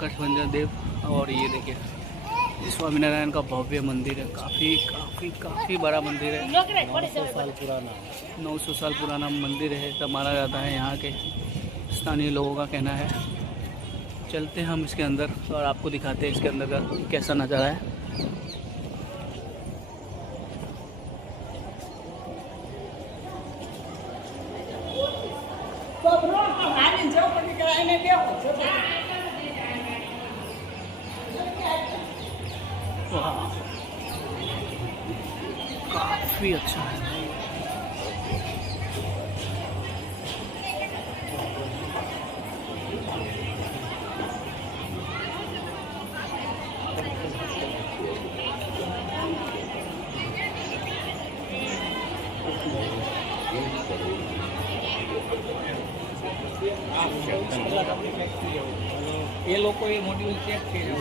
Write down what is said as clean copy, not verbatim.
कष्टभंजन देव। और ये देखिए स्वामीनारायण का भव्य मंदिर है, काफ़ी काफ़ी काफ़ी बड़ा मंदिर है। 900 साल पुराना 900 साल पुराना मंदिर है, ऐसा माना जाता है, यहाँ के स्थानीय लोगों का कहना है। चलते हैं हम इसके अंदर और आपको दिखाते हैं इसके अंदर का कैसा नज़ारा है। वाह, काफ़ी अच्छा है। એ લોકો એ મોડ્યુલ ચેક કર્યું